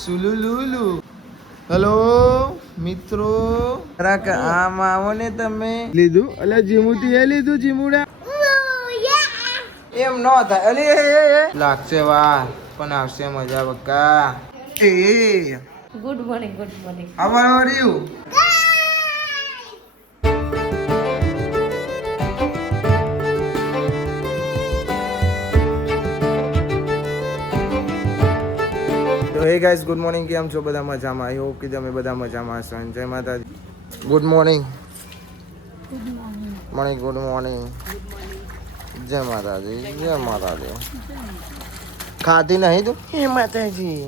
સુલુલુલુ. Hello મિત્રો, જરાક આમ આવો ને તમે. લીધું અલે જીમુતી એ લીધું જીમુડા. એમ નો થાય અલે લાગશે વાર પણ આવશે મજા બકા. Good morning, good morning. How are you? તો હે ગાઈસ, ગુડ મોર્નિંગ. કેમ છો બધા? મજામાં? આઈ હોપ કે તમે બધા મજામાં હશો. જય માતાજી. Good morning. Morning, good morning. જય માતાજી, જય માતાજી. ખાતી નહીં તું? હે માતાજી.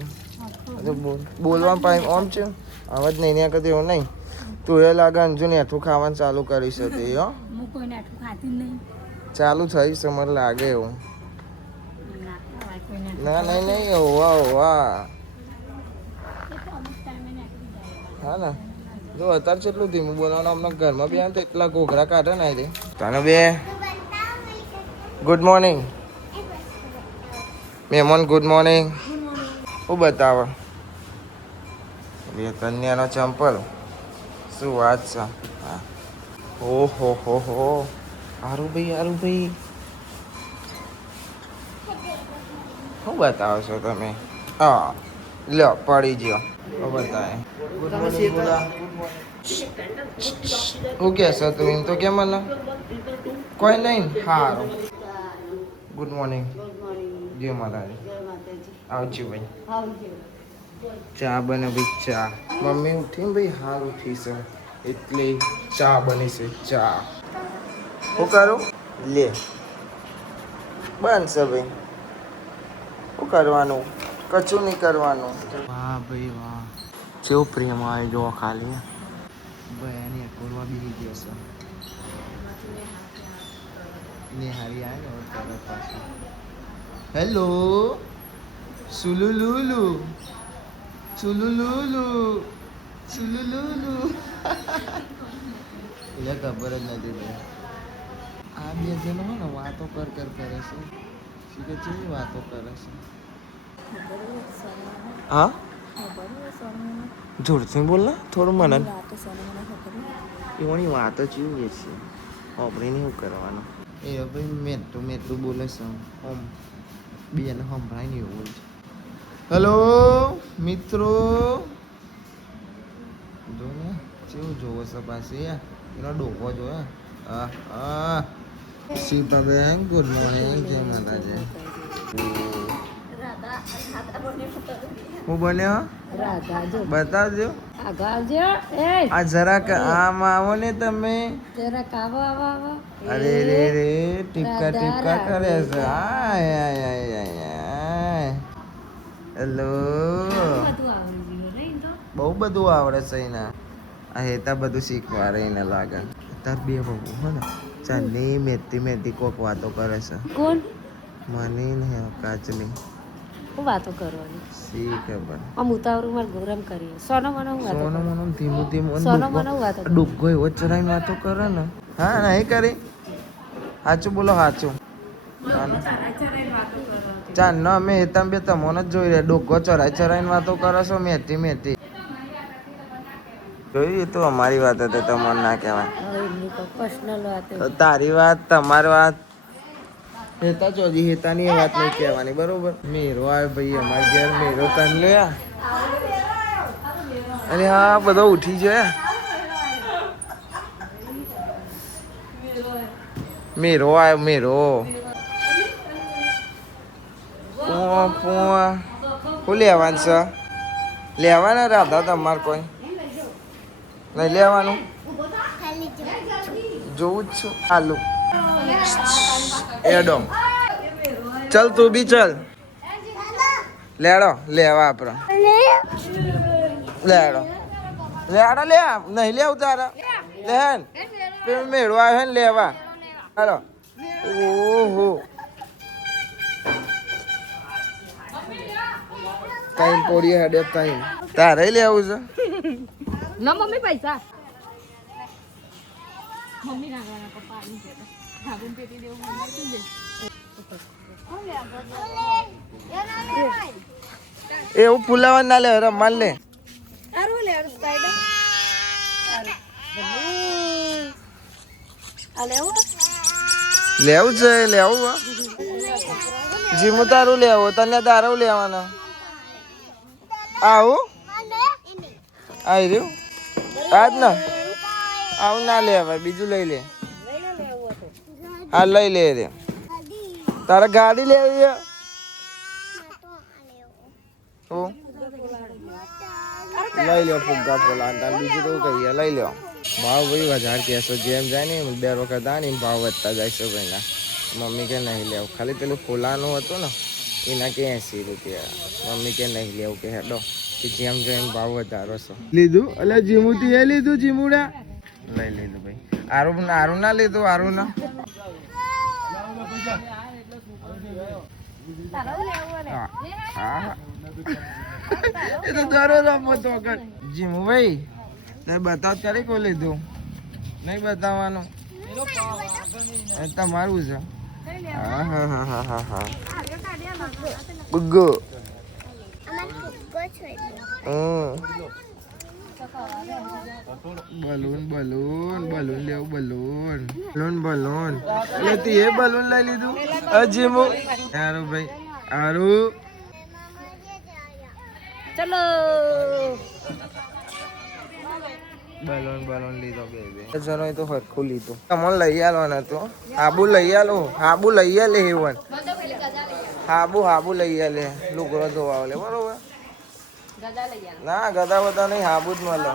બોલવા પાઈ ઓમ છે અવાજ નહીં ને કદી એવું નહીં. તું એ લાગે અંજુ ને એઠું ખાવાનું ચાલુ કરી શકે હો. હું કોઈને આટલું ખાતી નહીં. ચાલુ થઈ છે મને લાગે એવું. ના નહીં નહીં હોવા હોવા. હા ને જો અત્યારે કેટલું ધીમું બોલવાનું. હમણાં ઘરમાં બી તો એટલા ઘોઘરા કાઢે ને તે તને બે. ગુડ મોર્નિંગ મહેમાન, ગુડ મોર્નિંગ. શું બતાવો? બે કન્યાનો ચંપલ. શું વાત છે? હા. ઓહો હો હો. હારું ભાઈ. શું બતાવો છો તમે? હા લ્યો પડી ગયો. બતાવે શું કહેશો તું? એમ તો કેમ મને કોઈ નહીં. સારું. Good morning. જય માતાજી. આવજો ભાઈ. ચા બને ભાઈ ચા. મમ્મી ઉઠી ભાઈ હાલ ઉઠી છે એટલે ચા બની છે. ચા શું કરું? લે બનશે ભાઈ. શું કરવાનું? કચું નહીં કરવાનું. વાહ ભાઈ વાહ, કેવું પ્રેમ આવે જો ખાલી. ભાઈ એની અકોરવા બી જશે. નિહારી આવે ને તરત પાછું. હેલો સુલુલુલુ. સુલુલુલુ. સુલુલુલુ. એટલે ખબર જ નથી ભાઈ. આ બે જણ હોય ને વાતો કરે છે. શું કે કેવી વાતો કરે છે? હા જોરથી બોલ ને થોડું. મને એવાની વાત જ એવી છે. આપણે નહીં કરવાનું. એ ભાઈ મેટલું બોલે છે. ઓમ બેન સંભળાય ને એવું છે. હેલો મિત્રો, જો ને કેવું જોવો છે પાછી. એનો ડોકો જોયો. હા શિલ્પાબેન, ગુડ મોર્નિંગ. જય માતાજી. હું બન્યો બતાવજો. આ જરાક આમ આવો ને તમે. અરે રે રે ટીપકા કરે છે. હેલો. બહુ બધું આવડે છે એના. આ હેતા બધું શીખવા રહીને લાગે. તાર બે બહુ હો ને ચાલની મેથી કોક વાતો કરે છે. કોણ? મને ને કાચની. હું વાતો કરવાની સી ખબર. આમ ઉતાવળું મારે ગોરમ કરીએ. સોનો મને ધીમું સોનો મને વાતો ડુગ્ગો એવો ચરાઈને વાતો કરે ને. હા નહીં કરી. સાચું બોલો સાચું. ચાલ ન અમે હેતા બે તમને જ જોઈ રહ્યા. ડોગો ચરાઈને વાતો કરો છો. મેથી જોયું? એ તો અમારી વાત હતી, તમારે ના કહેવાય. પર્સનલ વાત. તારી વાત તમારી વાત હેતા ચોજી હેતાની વાત નહીં કહેવાની બરોબર. મેરો આવે ભાઈ અમારી ઘેર. મેરો તન લે. અને હા બધો ઉઠી જાય. મેરો આવ્યો મેરો. શું લેવાનું છે? લેવાના રાધા તમારે કોઈ નહીં લેવાનું? જોવું જ છું. આલુ એડો. ચલ તું બી ચલ. લેડો લેવા આપણે. લેડો લે નહીં લેવું તારા. લેન મેળવા આવ્યો ને લેવા. હાલો. ઓહો કઈ પોડી હેડે કઈ તારે લેવું છે? ના મમ્મી પૈસા. મમ્મી ના પપ્પા આવી ગયા. ધાબુન પેટી દેવું મને એવું ફૂલાવા ના લે રમવાન લે આરું લે આરું સ્પાઈડર આ લેવું લેવું છે લેવું જીમું તારું લેવું તને તારું લેવાના આવું આવી રહ્યું આજ ને આવું ના લેવાય બીજું લઈ લે હા લઈ લે રે તારે ગાડી લેવી છે લઈ લો ફુગ્ગા ફોલા બીજું તો કહીએ લઈ લો ભાવ ભાઈ વધારે કહેશો જેમ જાય ને દર વખત આ ને ભાવ વધતા જાય છે ભાઈના મમ્મી કે નહીં લેવું ખાલી પેલું ફોલાનું હતું ને એના કે 80 રૂપિયા મમ્મી કે નહીં લેવું કે હેડો કે જેમ જેમ ભાવ વધારો છો લીધું એટલે જીમુથી એ લીધું જીમુડા લઈ લીધું ભાઈ આરું ના લીધું આરું ના એ તો તારો રમતો કર જીમુ ભાઈ તે બતાવ કરી કો લીધું નહીં બતાવવાનું તમારું છે હા હા હા હા હા હા બુગ્ગો બલૂન બલૂન બલૂન લેવું બલૂન બલૂન બલૂન એટલે તું એ બલૂન લઈ લીધું જીમુ સારું ભાઈ સારું ચલો બલૂન બલૂન લીધો બે જનો તો હરખું લીધું તમને લઈ આલવાના તો હાબુ લઈ આલો હાબુ લઈ આલે હેવન હાબુ લઈ આલે લુગડો ધોવા લે બરોબર ના ગદા બધા નહીં હાબુ જ મળે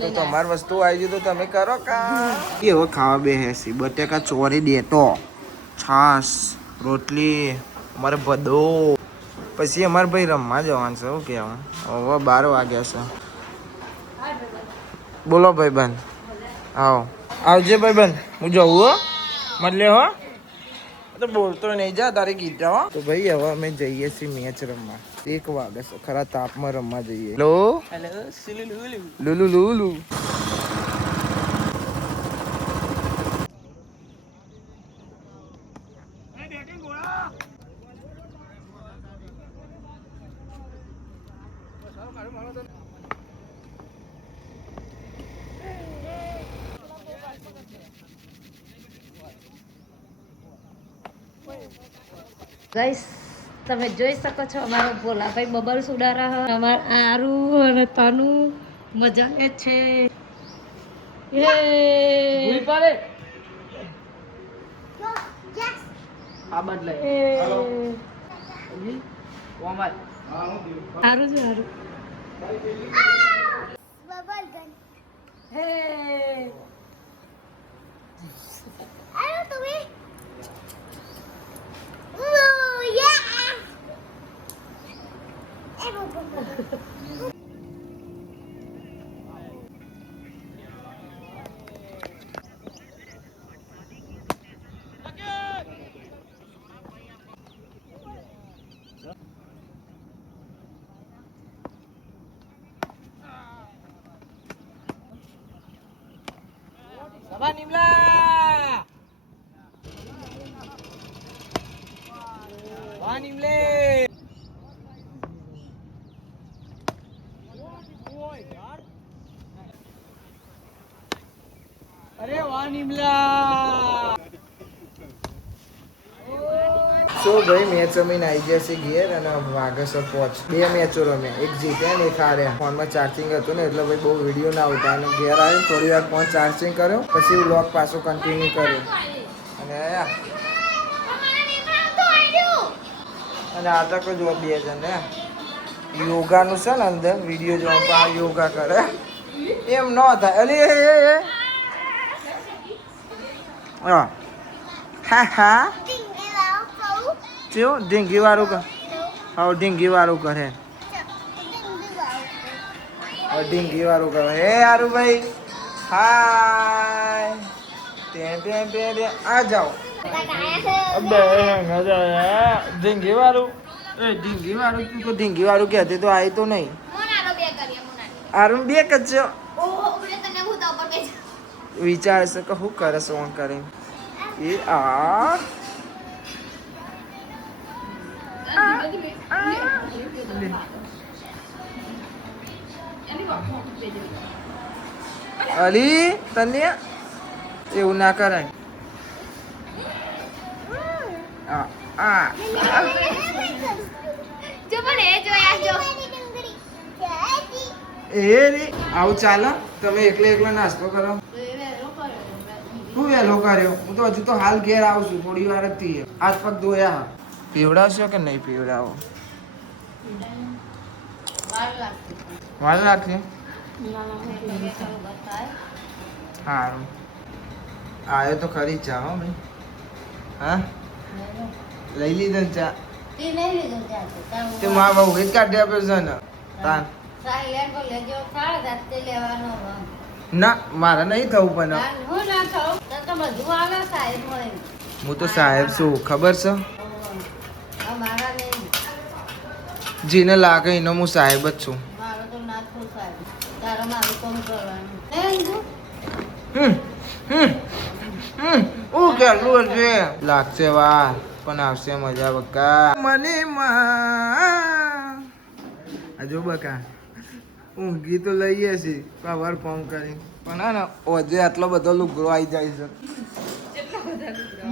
તો તમારી વસ્તુ આવી ગઈ તો તમે કરો કા કેવો ખાવા બે હેસી બટેકા ચોરી દેતો છાસ રોટલી અમારે ભદો પછી અમારે ભાઈ રમવા જવાનું છે શું કહેવા હવે 12 વાગ્યા છે બોલો ભાઈબંધ આવો આવજે ભાઈબંધ હું જવું હો મતલે હો તો બોલતો નહીં જા તારી ગીતા હો તો ભાઈ હવે અમે જઈએ છીએ મેચ રમવા 1 વાગે છે ખરા તાપમાં રમવા જઈએ હેલો લુલુ લુલુ ગાઈસ તમે જોઈ શકો છો અમારો ભોલાભાઈ બબલ્સ ઉડારા અમાર આરુ અને તાનુ મજા લે છે ભૂલ પડે આ બદલાય હેલો કોમલ આરુ જો આરુ બબલ ગન હે આરુ તમે Sabah Nimla. Sabah Nimle. अरे वाह निमला સો ભાઈ મેચ રમીને આવી ગયા છે ઘેર અને વાગે છે 5 2 મેચો રમ્યા એક જીત્યા ને એક હાર્યા ફોનમાં ચાર્જિંગ હતું ને એટલે ભાઈ બહુ વિડીયો ના આવતા અને ઘેર આવ્યો થોડી વાર ફોન ચાર્જિંગ કર્યો પછી વ્લોગ પાછો કન્ટિન્યુ કર્યો અને આ તક જો 2 જણ યોગાનું છે ને અંદર વિડીયો જોવા યોગા કરે એમ ન થાય અલી હા હા જો ઢીંગી વાળું કર હા ઢીંગી વાળું કરે ઢીંગી વાળું કરે હે હારું ભાઈ હાય તે આ જાઓ ઢીંગી વાળું ઢીંગી વાળું તું તો ઢીંગી વાળું કહેતી તો આવી તો નહીં હારું 2 જ વિચાર છે કે શું કરે છે ઓન કરીને એ આ અલી તને એવું ના કરાય. એ રે આવું ચાલે? તમે એકલા નાસ્તો કરો? શું વહેલો કર્યો? હું તો હજુ તો હાલ ઘેર આવું છું, થોડી વાર જ થઈ. હાથ પગ ધોયા. પીવડાવશો કે નહીં પીવડાવો? વાર લાગશે. સારું આવ્યો તો ખરી ચા હો ભાઈ. હા લઈ લીધો ને ચા? તે મારા બહુ જ કાઢી આપ્યો છે ને તાન. ના મારે નહીં થવું પણ હું તો સાહેબ છું ખબર છે. જેને લાગે એનો હું સાહેબ જ છું. કેટલું હશે લાગશે વાર પણ આવશે મજા બકા. મને જો બકા ઊંઘી તો લઈએ છીએ કવર ફોર્મ કરી પણ હા ને ઓજે આટલો બધો લુગડો આવી જાય છે.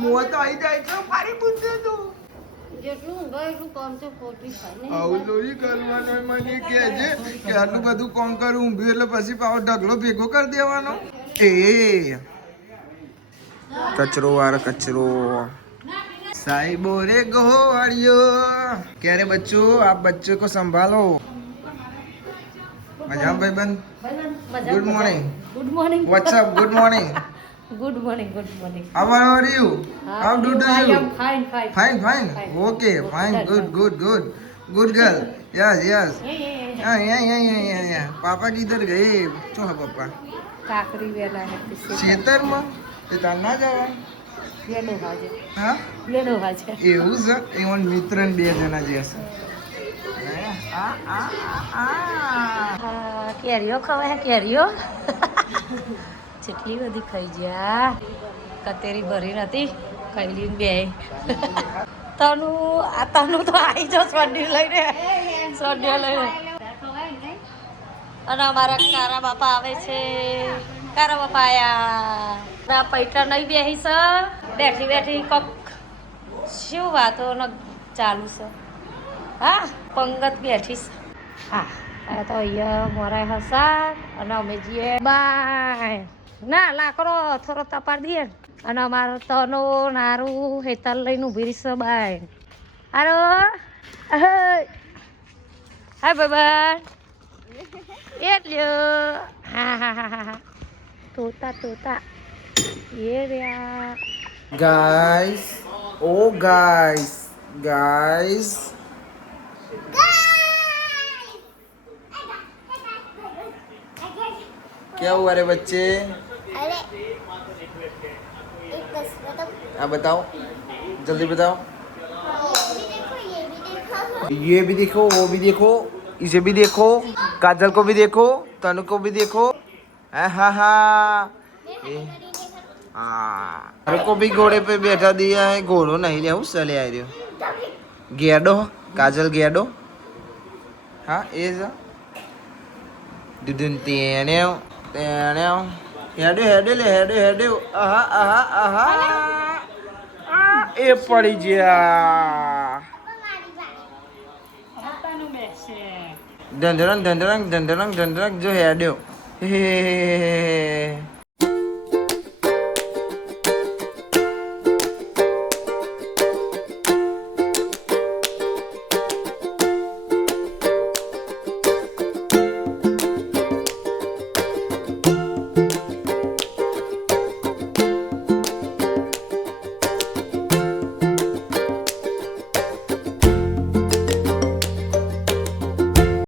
મોં તો આવી જાય છે મારી બુદ્ધિ તું આવું લોહી કરવાનું મને કહેજે કે આટલું બધું કામ કરું ઊંઘ્યું એટલે પછી પાછો ઢગલો ભેગો કરી દેવાનો. એ કચરો વાર કચરો साहिबो रे गोवाड़ियो क्या रे बच्चों आप बच्चों को संभालो. मजा भाई बंद. Good morning. Good morning. What's up good morning. Good morning. Good morning. How are you? How do I you? am fine. Fine fine. Okay fine good good good good girl. Yes yes. Yeah. पापा किधर गए? तो है पापा. काकरी वेला है. ખેતર માં તે તાર ના જવાય. હા એવું છે એમાં મિત્ર ને 2 જણા જે હશે. કેરીઓ ખવાય કેરીઓ જેટલી બધી ખાઈ ગયા કતેરી ભરી નથી ખાઈ લઈને બે તનું તો આવી જાઓ સોડિયો લઈને અને અમારા કારા બાપા આવે છે. કારા બાપા આયા પૈટા નહીં બેસી બેઠી કોક શું વાતો ચાલુ છે. હા પંગત બેઠી છે. હા તો અહીંયા મોરાય હસા અને અમે જઈએ બાય ના લાકડો થોડો તપાડી દઈએ અને અમારો તનો નારું હેતલ લઈને ઉભી રહીશ બાય. હારો હાય બાબા એટલે હા તોતા ये रहा guys. Oh guys क्या हुआ रे बच्चे? अरे आप बताओ जल्दी बताओ. ये भी देखो ये भी देखो वो भी देखो इसे भी देखो काजल को भी देखो तनु को भी देखो. हाँ मेरे को भी घोड़े पे बैठा दिया है. घोड़ो नहीं ले चले आ रहे गेडो काजल गेडो. हाँ ये दुदुन तेने हेडे आहा ए पड़ी गया. डंडरंग जो हेडो